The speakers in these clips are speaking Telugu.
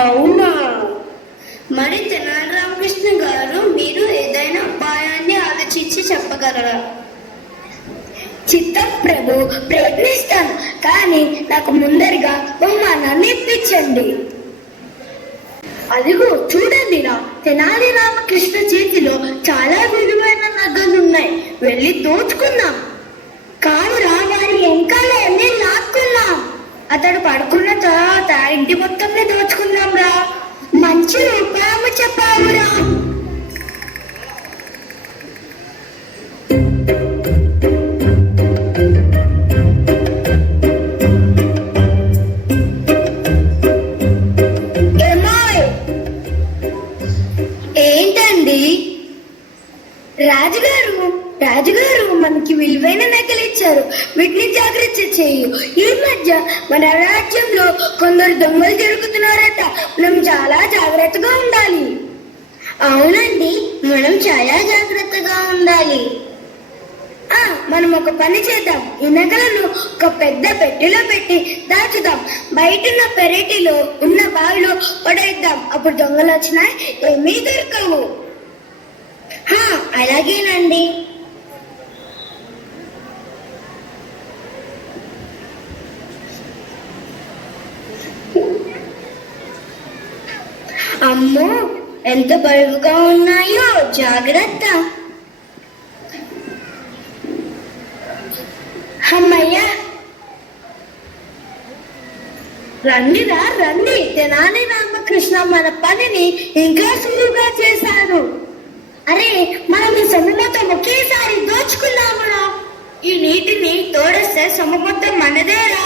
అవునా? మరి తెనాలి రామకృష్ణ గారు, మీరు ఏదైనా ఉపాయాన్ని ఆలోచించి చెప్పగలరా? చిత్తం ప్రభు, ప్రయత్నిస్తాను. కానీ నాకు ముందరిగా బహుమానాన్ని ఇప్పించండి. అదిగో చూడండి రా, తెనాలి రామకృష్ణ చేతిలో చాలా విలువైన నగలున్నాయి. వెళ్ళి దోచుకుందాం. కావురా, వారి వెంకాల అన్ని లాక్కున్నాం. అతడు పడుకున్న తర్వాత ఇంటి మొత్తంని దోచుకుందాం రా. మంచి ఉపాయము చెప్పావురా. ఏంటండి? రాజుగారు మనకి విలువైన నగలు ఇచ్చారు. వీటిని జాగ్రత్త చేయు. ఈ మధ్య మన రాజ్యంలో కొందరు దొంగలు జరుగుతున్నారట. మనం చాలా జాగ్రత్తగా ఉండాలి. అవునండి, మనం చాలా జాగ్రత్తగా ఉండాలి. మనం ఒక పని చేద్దాం. ఈ నగలను ఒక పెద్ద పెట్టెలో పెట్టి దాచుదాం. బయటన్న పెరటిలో ఉన్న బావిలో పడేద్దాం. అప్పుడు దొంగలు వచ్చినా ఏమీ దొరకవు. అలాగేనండి. అమ్మో, ఎంత బరువుగా ఉన్నాయో! జాగ్రత్త. అమ్మయ్యా, రండిరా రండి. తెనాలి రామకృష్ణ మన పనిని ఇంకా సులువుగా చేశారు. అరే, మనం ఈ సొమ్ము మొత్తం ఒకేసారి దోచుకుందామురా. ఈ నీటిని తోడేస్తే సొమ్ము మొత్తం మనదేరా.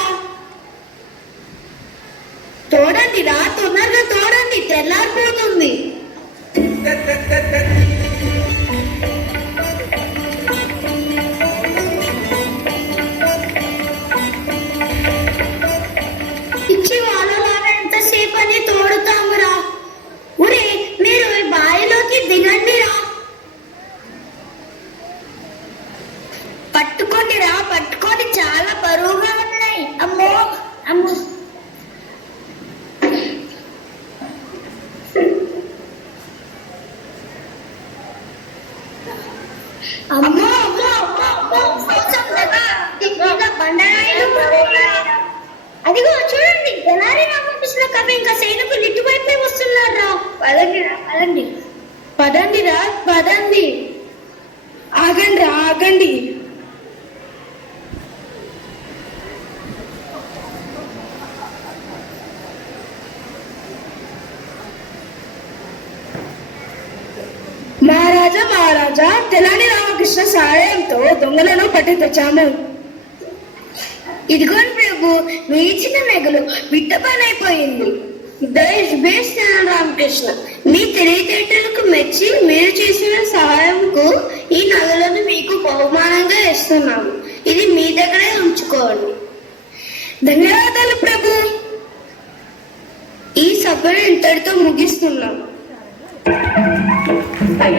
తోడండి రా, తొందరగా తోడండి, తెల్లారిపోతుంది. పిచ్చి వాళ్ళలాగా ఎంతసేపు అని తోడుతామురా. ఊరే, మీరు ఈ బావిలోకి దిగండి రా. పట్టుకోండి రా, పట్టుకోండి. చాలా బరువుగా ఉన్నాయి. అమ్మో అమ్మో. అమ్మో అమ్మో అమ్మో అమ్మో, బండరాయిలు. అదిగో చూడండి, తెనాలి రామకృష్ణ కవి ఇంకా సైనికులు ఇటువైపే వస్తున్నారా. పదండి రా, పదండి. పదండి రా, పదండి. ఆగండి రా, ఆగండి. మహారాజా, తెనాలి రామకృష్ణ సహాయంతో దొంగలను పట్టి తెచ్చాము. ఇదిగోండి ప్రభు, మీ ఇచ్చిన నగలు విట్టపనైపోయింది. బేస్ తెనాలి రామకృష్ణ, మీ తెలివితేటలకు మెచ్చి మీరు చేసిన సహాయంకు ఈ నగలను మీకు బహుమానంగా ఇస్తున్నాము. ఇది మీ దగ్గరే ఉంచుకోండి. ధన్యవాదాలు ప్రభు. ఈ సభను ఇంతటితో ముగిస్తున్నాము. Bye.